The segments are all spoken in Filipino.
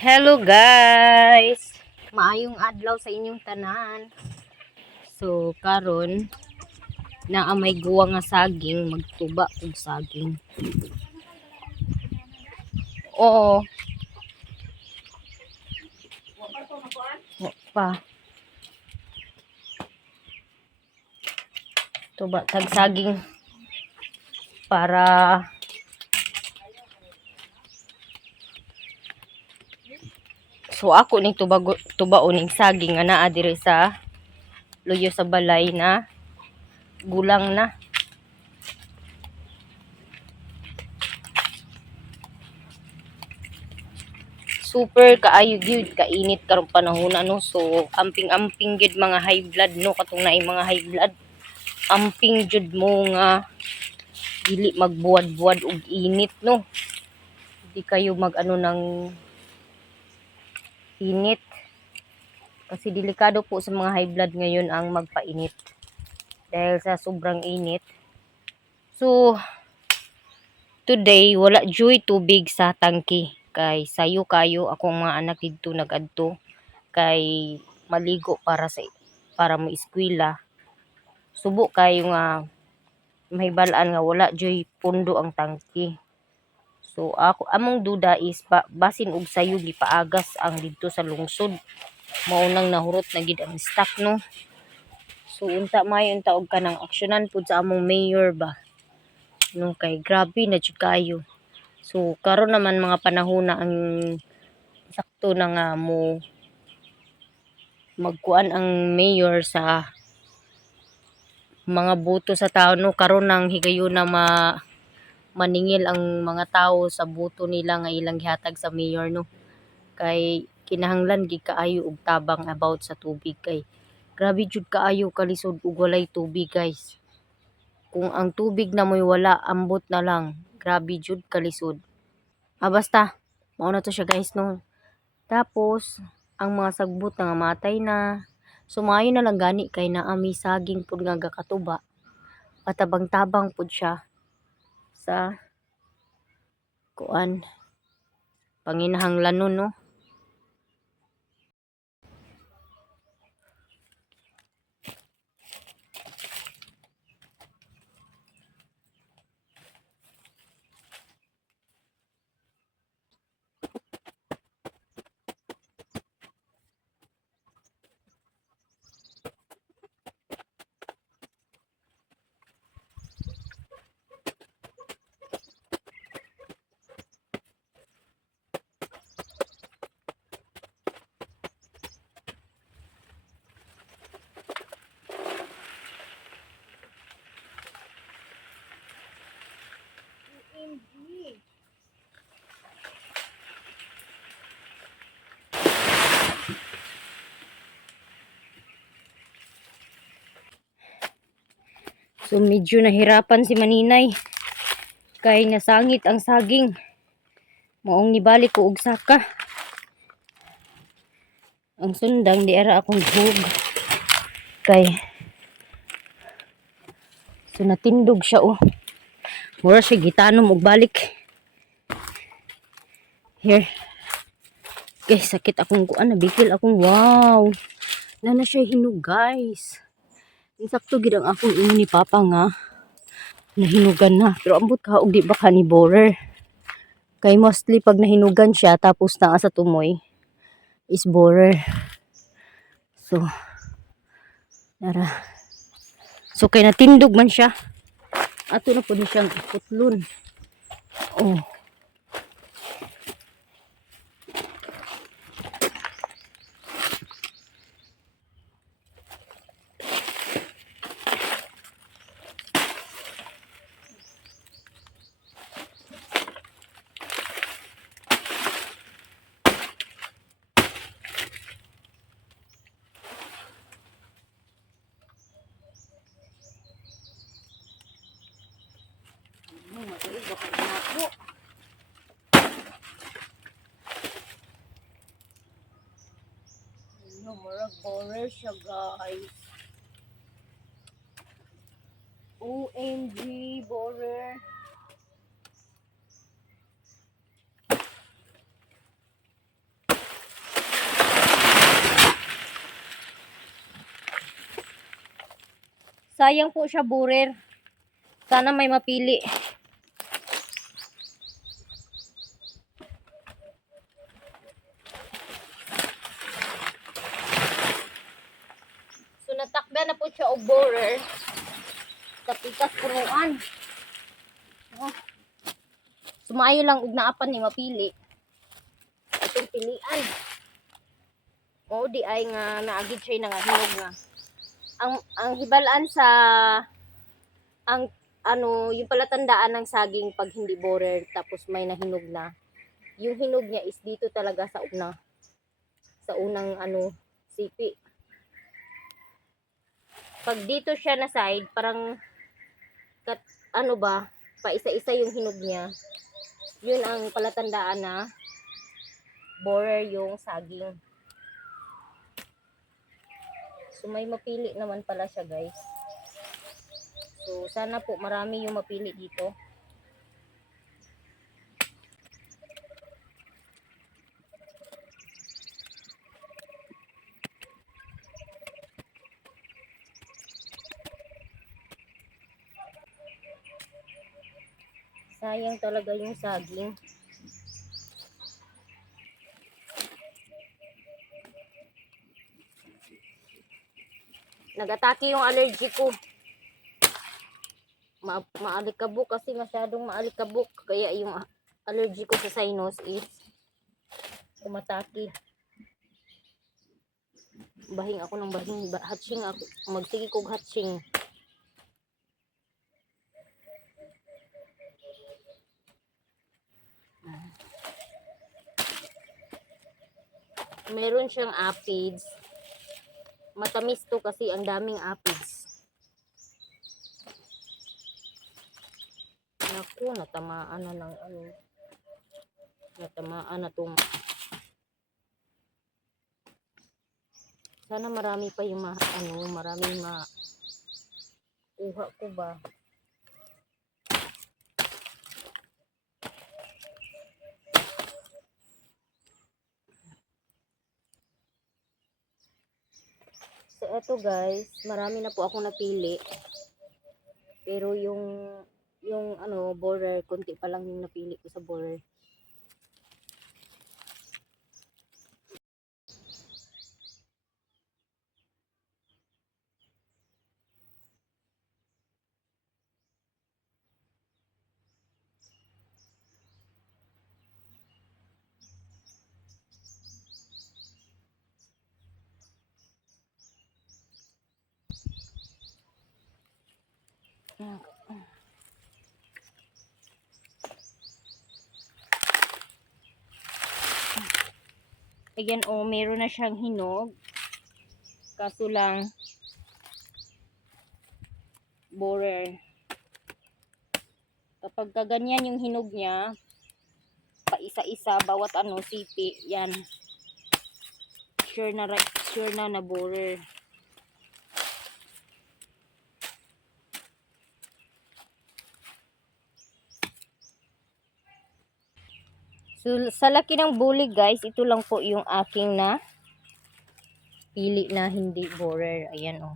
Hello guys! Maayong adlaw sa inyong tanan. So karon na may guwa nga saging, magtuba og saging. Oo. Wa pa. Tuba tag saging para so ako ning tubaon ning saging nga naa diri sa luyo sa balay na gulang na. Super kaayo gyud kainit karong panahon ano, so amping-amping gyud mga high blood no, katong naay mga high blood amping jud mo nga dili magbuwad-buwad og init no, di kayo mag ano ng init kasi delikado po sa mga high blood ngayon ang magpainit dahil sa sobrang init. So today wala joy tubig sa tangki kay sayo kayo akong mga anak didto nagadto kay maligo para mo eskwela. Subo kayo nga mahibalaan nga wala joy pundo ang tangki. So ako among duda is basin og sayo gipaagas ang didto sa lungsod. Maunang nahurot na gid ang stock no. So unta may unta og kanang aksyonan pud sa among mayor ba. No kay grabe na jud kayo. So karon naman mga panahon na ang sakto na nga mo magkuan ang mayor sa mga boto sa tao no, karon nang higayon na maningil ang mga tao sa boto nila nga ilang gihatag sa mayor no. Kay kinahanglan gid kaayo og tabang about sa tubig kay grabe jud kaayo kalisod ug walay tubig guys. Kung ang tubig na mo'y wala ambot na lang, grabe jud kalisod. Basta mao na to siya guys no. Tapos ang mga sagbot nga matay na. Sumayo na lang gani kay naami saging pud nga gakatuba. Patabang-tabang pud siya sa kuan panginahanglanon no. So medyo nahirapan si Maninay kay nasangit ang saging. Maong nibalik ko og saka. Ang sundang di ara akong hug kay so natindog siya oh. Mura siya gitanom og balik. Here. Guys, sakit akong kuan, nabikil akong wow. Na siya hinog guys. Insakto gid ang akong imo ni Papa nga nahinugan na. Pero ambot ka og di ba ka ni borer. Kay mostly pag nahinugan siya tapos naa sa tumoy is borer. So nara. So kay natindog man siya. Ato na po ni siyang putlon. Oh. Murag borer siya guys. OMG borer. sayang po siya, borer. Sana may mapili. So, natakda na po siya o borer sa pikas punuan. Oh. Sumayo lang ug naapan ni mapili. Itong pilian. O di ay nga naagid siya nga hinog nga. Ang hibalaan sa ang ano, yung palatandaan ng saging pag hindi borer tapos may nahinog na. Yung hinog niya is dito talaga sa una. Sa unang ano, sipi. Pag dito siya na side, parang ano ba, pa isa-isa yung hinog niya. Yun ang palatandaan na borer yung saging. So may mapili naman pala siya, guys. So sana po marami yung mapili dito. Sayang talaga yung saging. Nag-atake yung allergy ko. Maalikabok kasi masyadong maalikabok. Kaya yung allergy ko sa sinus is umatake. Bahing ako ng bahing. Hatching ako. Magsige kog hatching. Meron siyang aphids. Matamis to kasi ang daming aphids. Naku, natamaan na ng ano. Natamaan na tong. Sana marami pa yung marami kuha ko ba. So eto guys, marami na po akong napili. Pero yung ano, borer, konti pa lang yung napili ko sa borer. Ayan o, meron na siyang hinog. Kaso lang, borer. Kapag kaganyan yung hinog niya, pa isa-isa, bawat ano, sipi, yan. Sure na borer. So, sa laki ng bulig guys, ito lang po yung aking na pili na hindi borer. Ayan o.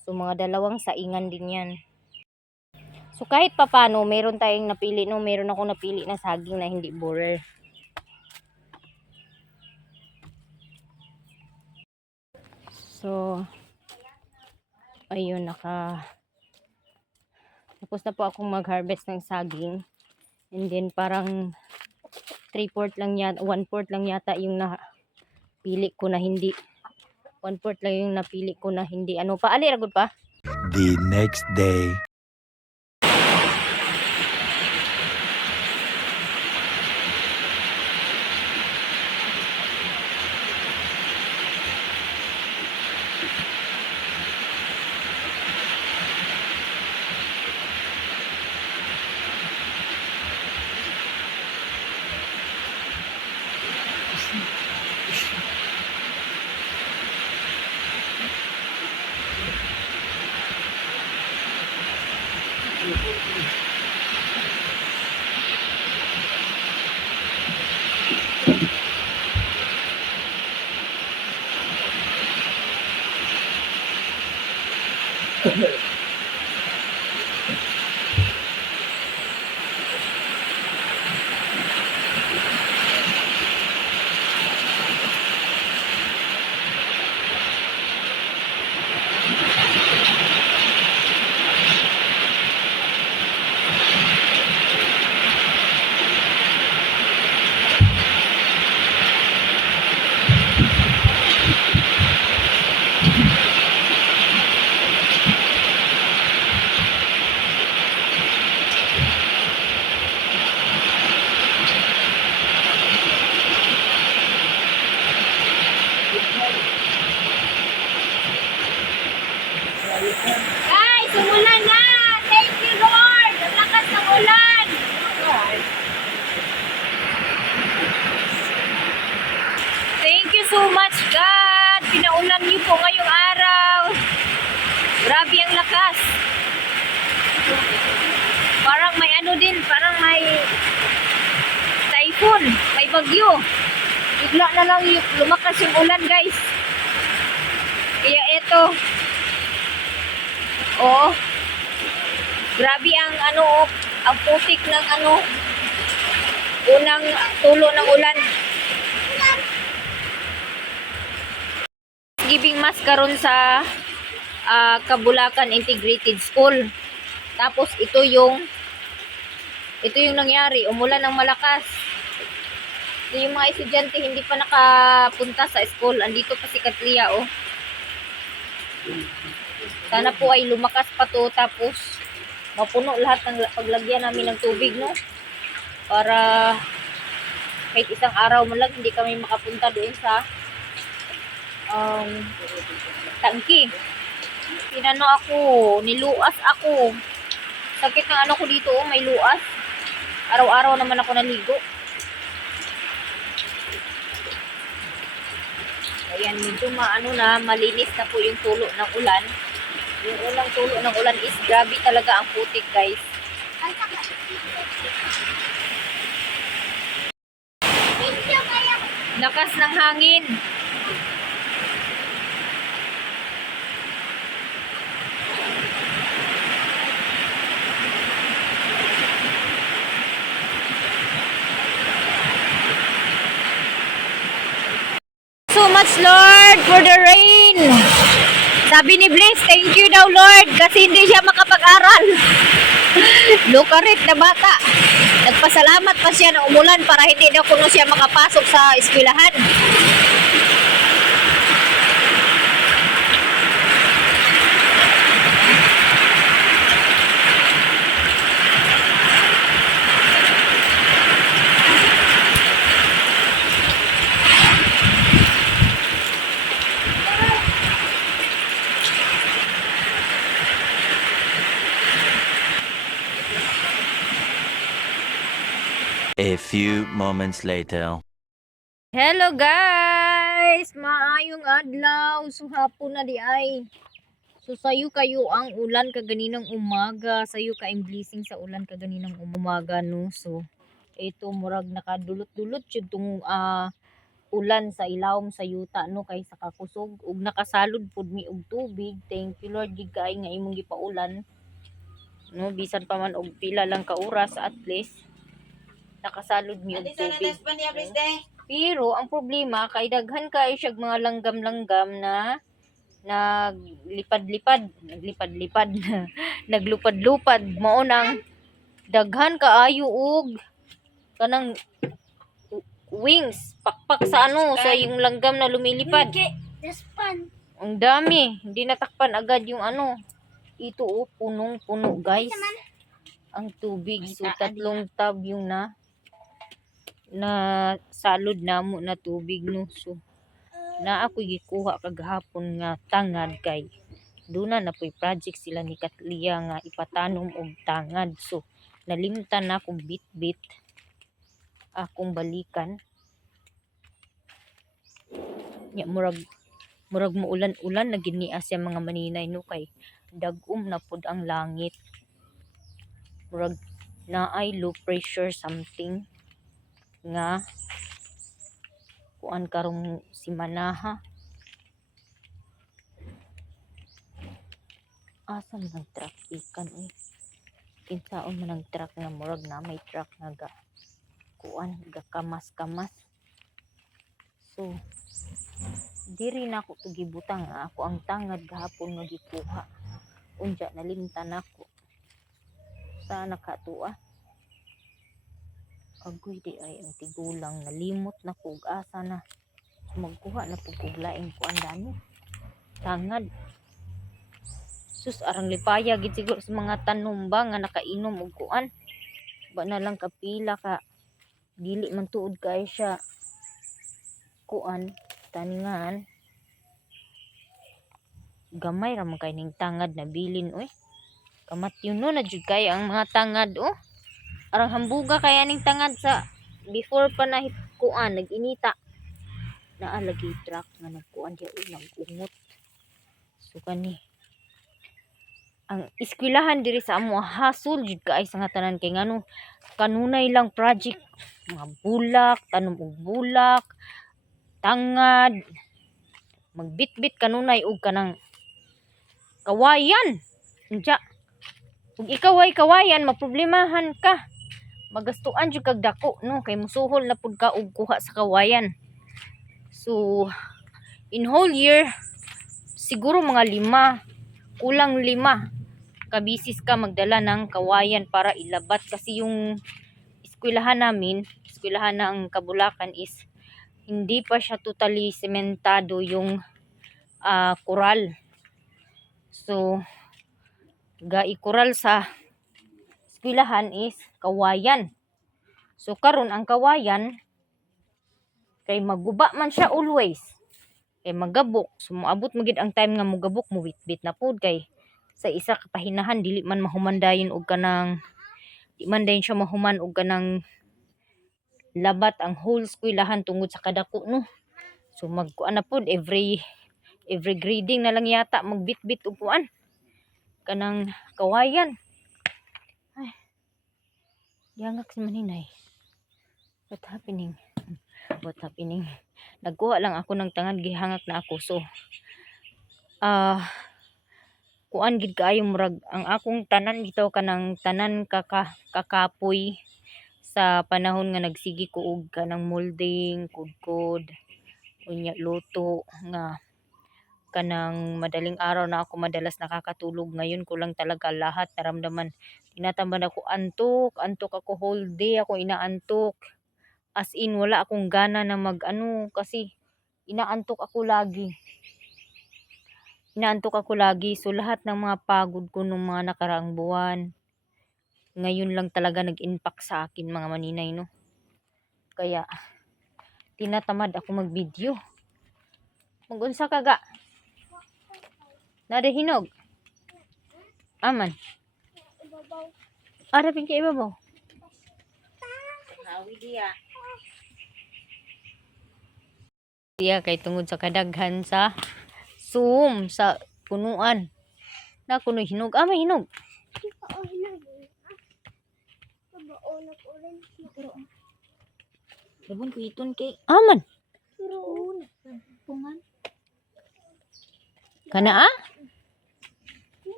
So, mga dalawang saingan din yan. So, kahit papano, meron tayong napili. No? Meron ako napili na saging na hindi borer. So, ayun, tapos na po akong mag-harvest ng saging. And then, parang 3/4 lang yata, 1/4 lang yata yung napili ko na hindi. 1/4 lang yung napili ko na hindi. Ano pa? Ali, ragod pa? The next day. Guys, umulan na! Thank you, Lord! Ang lakas ng ulan! Thank you so much, God! Pinaulan niyo po ngayong araw. Grabe ang lakas. Parang may ano din, parang may typhoon, may bagyo. Bigla na lang lumakas yung ulan, guys. Kaya eto, oh, grabe ang ano, ang putik ng ano, unang tulo ng ulan. Giving mass karon sa Kabulacan Integrated School. Tapos ito yung nangyari, umulan ng malakas. So, yung mga estudyante hindi pa nakapunta sa school. Andito pa si Katlia, oh. Sana po ay lumakas pa to, tapos mapuno lahat ng paglagyan namin ng tubig, no? Para kahit isang araw mo lang hindi kami makapunta doon sa tangki. Pinano ako, niluas ako. Sakit ng ano ko dito, oh, may luas. Araw-araw naman ako naligo. Ayan, medyo malinis na po yung tulo ng ulan. Yung unang tulo ng ulan is grabe talaga ang putik, guys. Lakas ng hangin. So much, Lord, for the rain. Sabi ni Bliss, thank you daw, Lord, kasi hindi siya makapag-aral. Lukarit na bata. Nagpasalamat pa siya na umulan para hindi daw kuno siya makapasok sa eskwelahan. A few moments later. Hello guys! Maayong adlaw. So hapon na di ay. So sayo kayo ang ulan kaganinang umaga. Sayo ka ang blessing sa ulan kaganinang umaga, no. So ito murag nakadulot-dulot jud tong ulan sa ilawom sa yuta, no, kay sa kakusog ug nakasalud pud mi og tubig. Thank you, Lord, gid kay nga imong gipaulan, no, bisan pa man og pila lang ka oras, at least nakasalud mi og tubig. Pero ang problema kay daghan kay siya mga langgam-langgam na naglipad-lipad naglupad-lupad, mao nang daghan kaayo og kanang wings pakpak sa ano, sa yung langgam na lumilipad. Ang dami, hindi natakpan agad yung ano. Ito, oh, punong-puno, guys, ang tubig. So tatlong tub yung na salud namo na tubig, no. So na ako gikuha kagahapon nga tangad, kay duna na po'y project sila ni Katlia nga ipatanom og tangad. So nalimtan na akong bit-bit akong balikan. Ya, murag mo ulan-ulan na giniya siya mga maninay, no, kay dagom na pud ang langit. Murag naay low pressure something nga kuan karong simanaha. asa man ang truck ikan eh. Kinsaon man ang truck nga murag na may truck nga ga kuan ga kamas-kamas. So diri na ako to gibutang nga ako ang tangad gahapon nga gikuha. Unja nalimtan ako. Sa nakatua. Agoy di ay ang tigulang nalimot na kog asa na magkuha na pug og laing kuan dani. Tangad. Sus arang lipaya gid siguro sa mga tanom ba nga nakainom og kuan. Ba na lang kapila ka dili man tuod kay siya kuan taningan. Gamay ra man kay ning tangad na bilin oy. Kamatyon no na jud kay ang mga tangad oh. Arang hambuga kaya ning tangad sa before pa na kuan nag-inita. Naa lagi truck nga nagkuan diya ulang ungot. So kani ang eskwelahan diri sa amo hasol jud kaay sa nga tanan kay ngano kanunay lang project mga bulak, tanom og bulak, tangad, magbitbit kanunay og kanang kawayan. Unja ug ikaw ay kawayan maproblemahan ka. Magastuan jud kag dako no kay musuhol na pud ka og kuha sa kawayan. So in whole year siguro mga 5 kulang 5 kabisis ka magdala ng kawayan para ilabat kasi yung eskwelahan namin, eskwelahan ng Kabulakan is hindi pa siya totally sementado yung kural. So ikural sa eskwelahan is kawayan. So karon ang kawayan kay maguba man siya always. Kay magabok. So moabot magid ang time nga mogabok mo bitbit na pud kay sa isa ka pahinahan dili man mahumandayon og kanang di man dayon siya mahuman og kanang labat ang whole eskwelahan tungod sa kadako no. So magkuan na pud every grading na lang yata magbitbit og kuan kanang kawayan. Ay. Yangak si maninay. What happening? What happening? Nagkuha lang ako ng tangad gihangak na ako. So kuan gid kaayo murag ang akong tanan bitaw kanang tanan kakapoy sa panahon nga nagsigi ko og kanang molding, kudkod, unya luto nga kanang madaling araw na ako madalas nakakatulog. Ngayon ko lang talaga lahat naramdaman. Tinatamad ako antok ako whole day ako inaantok. As in wala akong gana na mag-ano kasi inaantok ako lagi. So lahat ng mga pagod ko nung mga nakaraang buwan ngayon lang talaga nag-impact sa akin mga maninay no. Kaya tinatamad ako mag-video. Mag-unsa ka ga? Nada hinog. Aman. Ara pin kay ibabaw. Hawi dia. Dia kay tungod sa kadaghan sa zoom sa punuan. Na kuno hinog. May hinog. Dabon ko iton kay aman. Pungan. Kana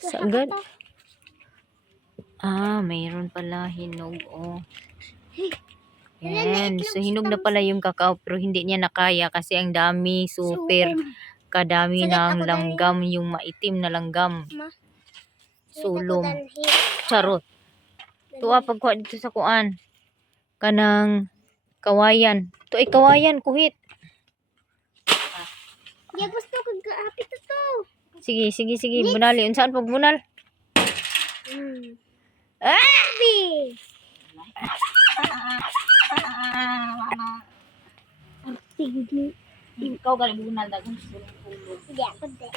sagad. Mayroon pala hinog oh. Yan. So hinog na pala yung kakao pero hindi niya nakaya kasi ang dami super kadami ng langgam yung maitim na langgam. Sulom. Charot. Tuwa pagkuha dito sa kuan. Kanang kawayan. To ay kawayan kuhit. Ya gusto ko gahapit to. Sige. Bunali. Unsaan pag bunal? Abi. Sige. Ikaw gali bunal dagon sulong-sulong. Sige ako de.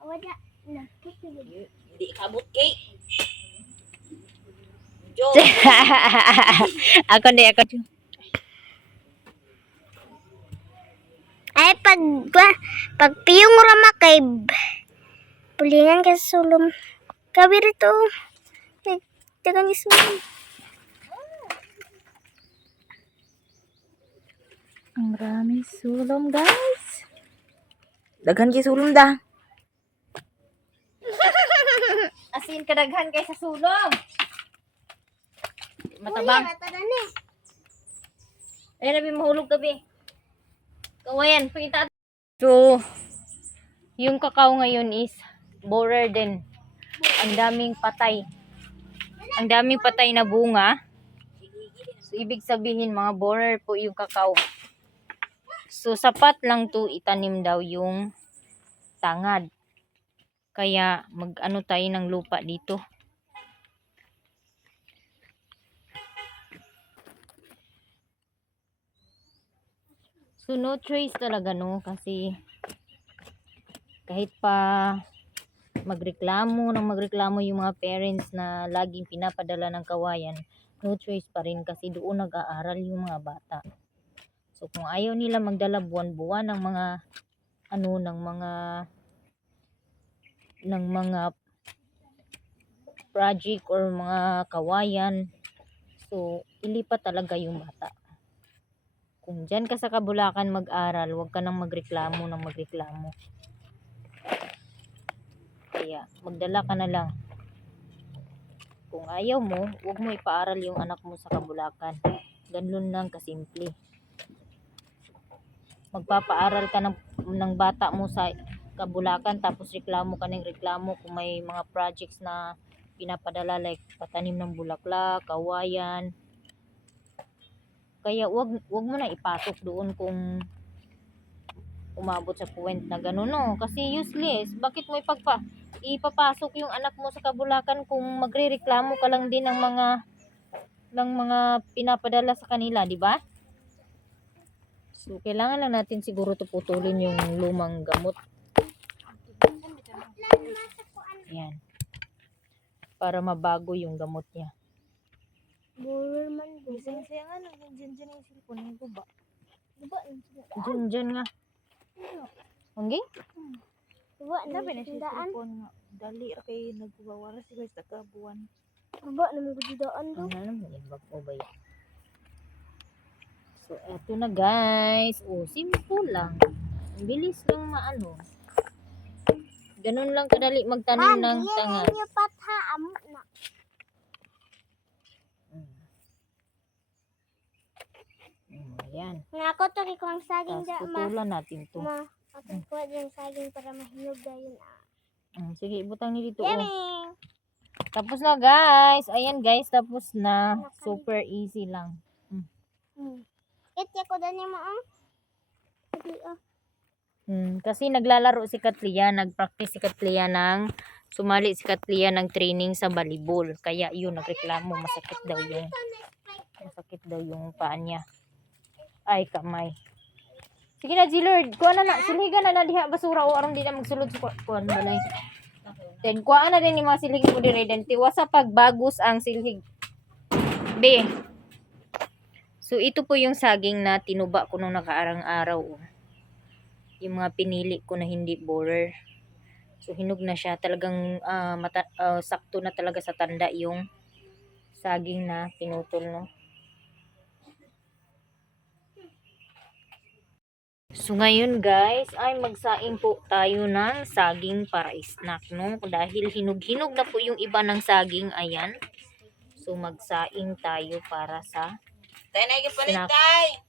Awada na. Hindi kabot kay. Ako. Ay pag piyong rama kay pulingan ka sa sulom. Gabi rito. Dagang sulom. Ang raming sulom, guys. Daghan kay sulom da. Asin kadaghan kay sa sulom. Matabang. Tadani. Ay, nabi mahulog gabi. Kawayan, pakita. So, yung kakao ngayon is borer din. Ang daming patay. Ang daming patay na bunga. So, ibig sabihin, mga borer po yung kakao. So, sapat lang to itanim daw yung tangad. Kaya, mag-ano tayo ng lupa dito. So, no choice talaga, no? Kasi, kahit pa magreklamo yung mga parents na laging pinapadala ng kawayan, no choice pa rin kasi doon nag-aaral yung mga bata. So, kung ayaw nila magdala buwan-buwan ng mga project or mga kawayan, so, ilipat talaga yung bata. Kung dyan ka sa Kabulacan mag-aral, huwag ka nang magreklamo. Kaya, magdala ka na lang. Kung ayaw mo, huwag mo ipaaral yung anak mo sa Kabulacan. Ganun lang kasimple. Magpapaaral ka ng bata mo sa Kabulacan, tapos reklamo ka ng reklamo kung may mga projects na pinapadala like patanim ng bulaklak, kawayan. Kaya wag mo na ipasok doon kung umabot sa point na gano'n, no? Kasi useless. Bakit mo ipapasok yung anak mo sa Kabulacan kung magrereklamo ka lang din ng mga pinapadala sa kanila, di ba? So, kailangan lang natin siguro putulin yung lumang gamot. Ayan. Para mabago yung gamot niya. Borer man. Sayang ano, dyan yung cellphone ng guba. Diba? Dyan nga. Okay? Diba? Sabi na siya Daan. cellphone nga. Dali ra kay nagwawara sila sa kabuan. Diba? Namagudidaan do. Ano naman, ibag mo ba yan? So, eto na guys. Oh, simple lang. Ang bilis lang maano. Ganun lang kadali magtanim ng tanga. Yan yung patha. Amo na. Ayan. Nga ako to ko ang saging Tapos da ma. putulan natin to. Ako ko yung saging para mahinog dayon ah. Sige, ibutang ni dito. Oh. Yummy! Tapos na guys. Ayan guys, tapos na. Super easy lang. Kaya ko dani mo ang. Sabi ah. Kasi naglalaro si Katlia, nagpractice si Katlia sumali si Katlia ng training sa volleyball. Kaya yun, nagreklamo, masakit daw yung paa niya. Ay, kamay. Sige na, G-Lord. Kuha na. Siligan na diha basura o aron di na magsulod sa kuhaan balay. Then, kuha na din yung mga silig mo dire. Then, tiwa sa pagbagos ang silig. B. So, ito po yung saging na tinuba ko nung nakaarang araw. Oh. Yung mga pinili ko na hindi borer. So, hinog na siya. Talagang sakto na talaga sa tanda yung saging na pinutol, no? So, ngayon guys, ay magsaing po tayo ng saging para snack, no? Dahil hinog-hinog na po yung iba ng saging, ayan. So, magsaing tayo para sa snack.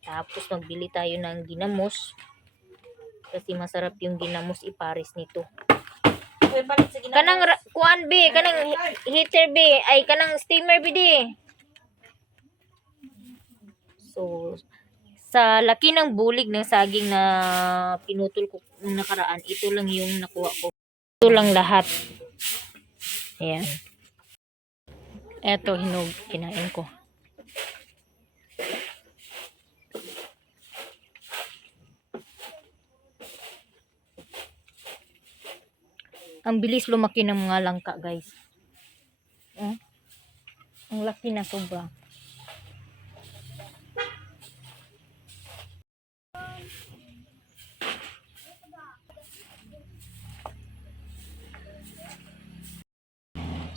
Tapos, magbili tayo ng ginamos. Kasi masarap yung ginamos ipares nito. Kanang kuan B, kanang heater B, ay kanang steamer B di. So, sa laki ng bulig ng saging na pinutol ko nung nakaraan, ito lang yung nakuha ko. Ito lang lahat. Ayan. Eto, hinog. Kinain ko. Ang bilis lumaki ng mga langka, guys. Ang laki na sobra.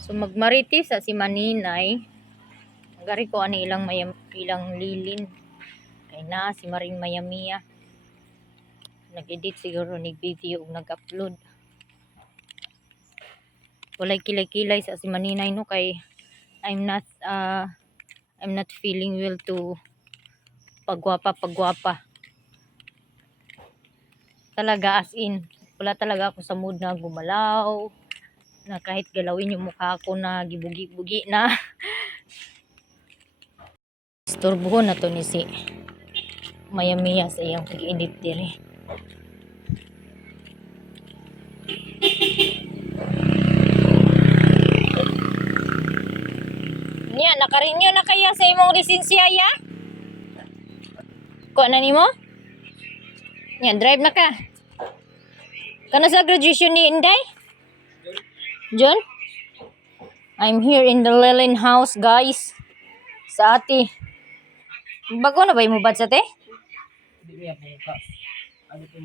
So magmarites si Maninay. Gari ko ani ilang lilin. Ay na, si Maring Mayamia. Nag-edit siguro, nag-video, nag-upload. Walay kilay-kilay sa si Maninay no kay I'm not feeling well to pagwapa. Talaga as in, wala talaga ako sa mood na gumalaw. Na kahit galawin yung mukha ko na gibugi-bugi na. Istorbohon na to ni si Mayamia sa iyang pag-edit dire. Nya, nakarenew na kaya sa imong lisensya ya? Kuha na nimo? Nya, drive na ka. Kana sa graduation ni Inday? John? I'm here in the Lilin house, guys. Sa ate. Bago na ba yung mubad sa te?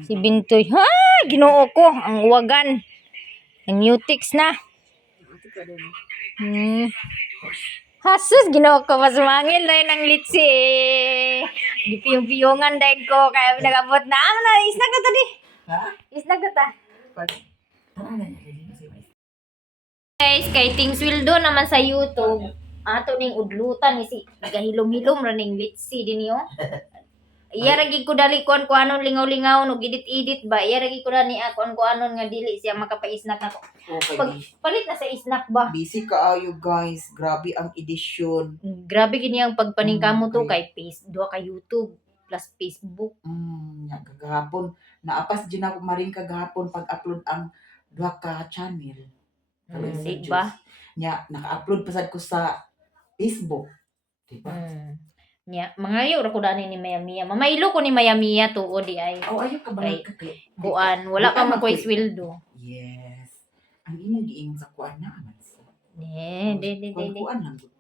Si Bintoy. Ha! Ginoo ko. Ang uwagan. Ang Newtix na. Hasus, ginoo ko. Mas mangin lang ng litsi. Gipiyong-piyongan dahil ko. Kaya nagabot na. Isnag na to di. Ha? Isnag na ta. Tara. Guys, kay Ting Swildo naman sa YouTube. Ato ning udlutan ni si gahilom-hilom ra ning litsi din yo. Iya ra gid ko dali kuan anon lingaw-lingaw no edit ba. Iya ra gid ko ni kuan anon nga dili siya makapaisnak nako. Okay. Pag palit na sa isnak ba. Busy kaayo guys. Grabe ang edisyon. Grabe gini ang pagpaningkamo to Okay. kay duha ka YouTube plus Facebook. Nya kagahapon. Naapas din ako maring kagahapon pag-upload ang duha ka channel. Di ba? Nya naka-upload pa sad ko sa Facebook. Diba? Nya, mangayo ra ko dani ni Mayamia. Mamaylo ko ni Mayamia tuod di ay. Oh, ayaw ka ba Ay, kay Kuan, wala pa man ko'y sweldo. Yes. Ang ina giingon sa kuan na man. Di. Kuan lang gud.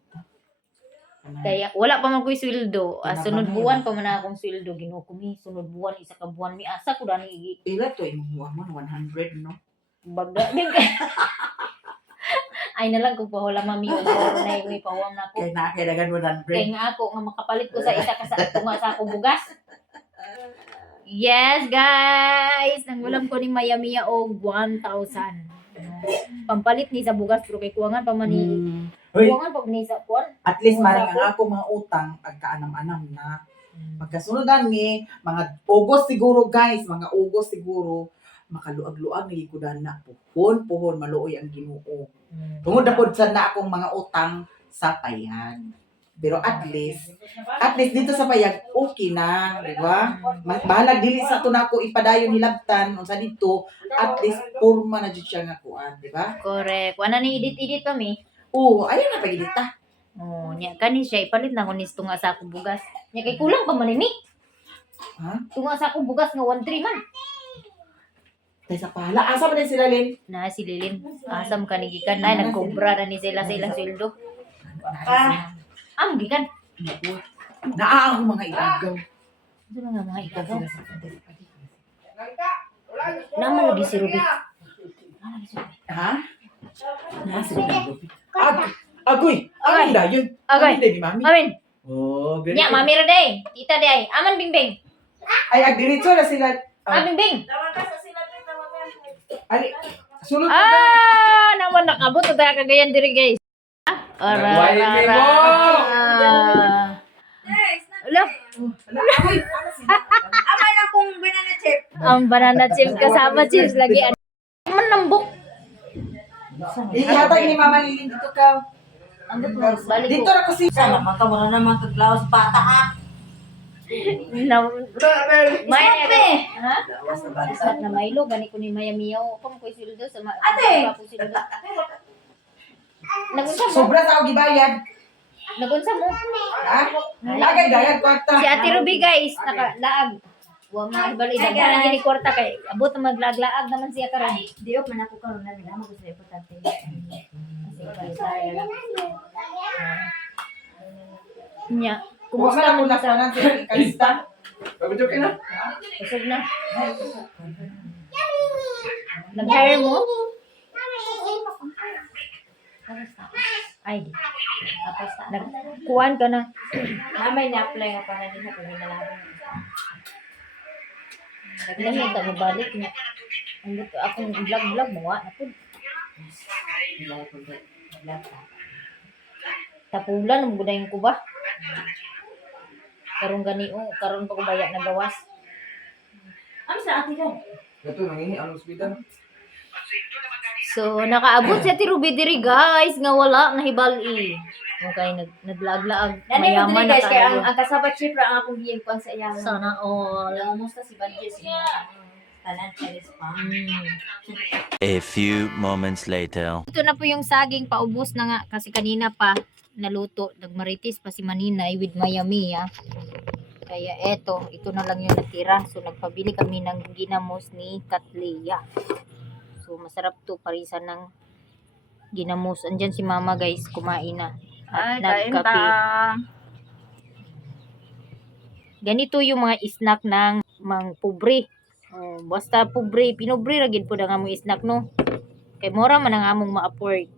Kaya wala pa man ko'y sweldo. Sunod Tinabangan. buwan pa man akong sweldo. Ginoo ko mi sunod buwan isa ka buwan mi asa ko dani Ila to imong huwa mo 100 no. bagda din. Ay na lang kung pahula mami yung poro na yung ipahuam na ako. Kay na kay dagan 100. Kaya nga ako nga makapalit ko sa isa ka sa tunga sa akong bugas. Yes, guys! Nang ulam ko ni Mayamia og 1,000. Pampalit ni sa bugas pero kay kuwangan pa man ni Hoy, kuwangan pa ni sa kuwan. at least maring ang ako mga utang agkaanam-anam na. Pagkasunodan ni mga August siguro guys, mga August siguro makaluag-luag ni ko na puhon maluoy ang Ginoo. Tungod na pod sad na akong mga utang sa payag. Pero at least dito sa payag okay na, di ba? Bahala dili sa to nako ipadayon hilabtan unsa dito, at least porma na jud siya nga kuan, di ba? Correct. Kuwan na ni edit pa mi. Oo, ayun na pagidita. Oh, nya kani siya ipalit na ko ni tunga sa akong bugas. Nya kay kulang pa man ni. Ha? Tunga sa akong bugas nga 1,300 man. Tay sa pala, asa man din sila Lin? Na si Lilin, asam ka ni gikan na nagkobra na ni sila sa ilang sweldo. Gikan. Naa ako mga igagaw. Ano nga mga ikagaw? Naman lagi si Ruby. Ha? Agoy! Agoy da yun. Agoy. Agoy ni mami. Amin. Oh, very Nya good. mami ra day. Tita day. Aman bingbing. Ay, agdiretso na sila. Bingbing. Ali, sulod na daw. Naman nakabot na tayo kagayan diri guys. Nagwain mo! Ulo. Amay na kung banana chip. Ang banana chips kasama chips lagi. Man nambok. Ihatag ni Mama Lilin dito ka. Ang balik Dito ko. ra kasi. Sana wala naman kaglawas bata ha. May ha? Asat na Milo gani ko ni Mayamia o kom ko sildo sa Ate! Nagunsa mo? Sobra sa og gibayad. Nagunsa mo? Ha? Lagay dayag kwarta. Si Ate Ruby guys, nakalaag. Wa ma bali Hi, daghan guys. gini kwarta kay abot na maglaag naman siya karon. Diop man ako karon na nila mo gusto importante. Nya, Kumusta kumusta mo mo na sa sa kalista? Pabidyo ka na? usog na? Nag-hire mo? Ay, di. Tapos nagkuhan ka na. Namay na-apply nga para din ako nilalaban. Naglahi ka, mabalik niya. Andito akong vlog-vlog mo, na po. Tapulan, ang budayin ko ba? Karong karon pa ko baya na gawas. Ano sa ate ka? Ito, nangingi ang hospital. So, nakaabot siya ti Ruby diri guys, nga wala nahibali. Okay, naglaag-laag. Mayaman na guys, kaya tayo. ang kasabat chip ang akong giyagpan sa iyang. Sana all. Kumusta si Banjis? Tanan charis pa. A few moments later. Ito na po yung saging, paubos na nga kasi kanina pa naluto, nagmaritis pa si Maninay with Miami Kaya ito na lang yung natira. So nagpabili kami ng ginamos ni Katleya. So masarap to, parisan ng ginamos. Andyan si Mama guys, kumain na. At nagkape. Ganito yung mga snack ng mga pobre. Basta pobre, pinobre ra gid po ang among snack no. Kay mura man ang among ma-afford.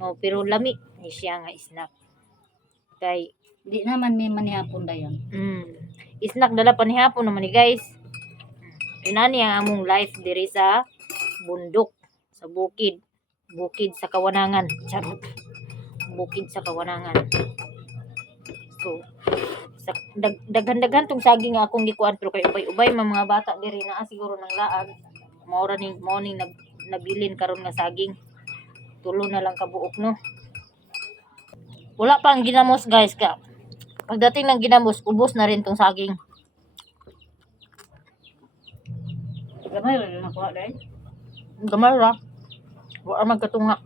No, pero lami ni siya nga snack. Kay Di naman may manihapon dayon. snack dala panihapon naman ni guys. Inani ang among life diri sa bundok, sa bukid sa Kawanangan. Charot. Bukid sa Kawanangan. So, sa daghan-daghan tong saging nga akong gikuan pero kay ubay-ubay mga bata diri na siguro nang laag. Maura ning morning nabilin karon nga saging. Tulo na lang kabuok no. Wala pa ang ginamos guys ka. Pagdating ng ginamos, ubos na rin tong saging. Gamay ra na ko dai. Gamay ra. Wala magkatunga.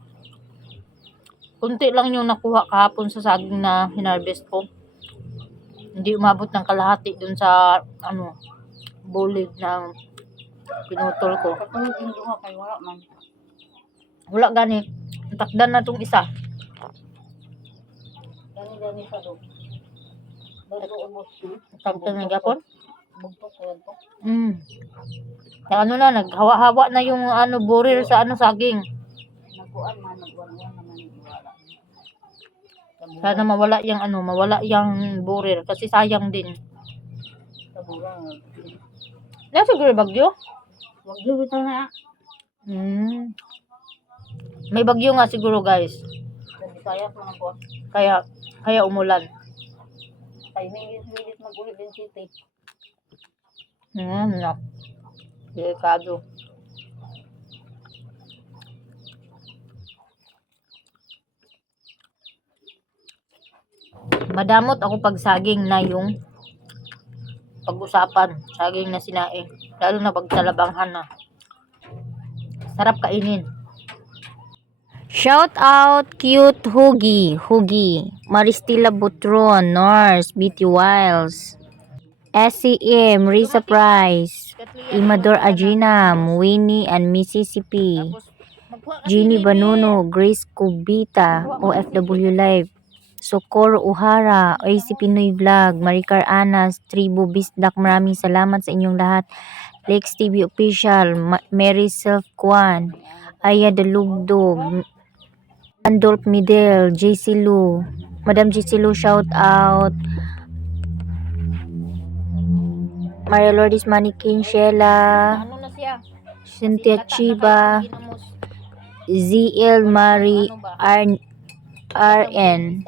Kunti lang yung nakuha kahapon sa saging na hinarvest ko. Hindi umabot ng kalahati dun sa bulig na pinutol ko. Katulog yung duha kay wala man. Wala gani. Takdan na tong isa. Gani sa do. Bago ubos. Takdan na gapon. Bugtok ko to. Na naghawa-hawa na yung burir sa saging. Nakuan man naman wala. Sana mawala yung burir kasi sayang din. Kabulang. Nasa siguro bagyo? Wag gyud ito na. May bagyo nga siguro guys. Saya ko na ko. Kaya umulan. Kay minit mag-ulit din city. Nak. Delikado. Madamot ako pag saging na yung pag-usapan. Saging na sinaing. Lalo na pag talabanghan na. Sarap kainin. Shout out cute Hugi, Maristila Butron, Nors, Beauty Wiles, SCM, Risa Price, Imador Ajinam, Winnie and Mississippi, Jeannie Banuno, Grace Cubita, OFW Live, Socorro Uhara, AC Pinoy Vlog, Maricar Anas, Tribu Bisdak, maraming salamat sa inyong lahat. Lex TV Official, Mary Self Kwan, Aya Dalugdog, Andolp Midel, JC Lu, Madam JC Lu, shout out. Maria Lourdes Manikin, Sheila, Cynthia Chiba, ZL Marie RN,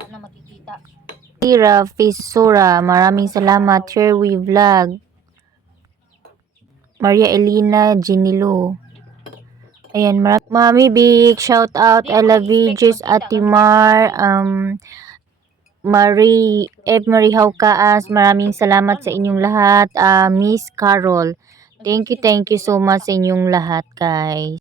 Tira Fisura, maraming salamat. Cherry Vlog, Maria Elena Ginilo. Ayan, Mami Big, shout out. I love you, Jess Atimar, Marie Haukaas, maraming salamat sa inyong lahat. Miss Carol, thank you so much sa inyong lahat guys.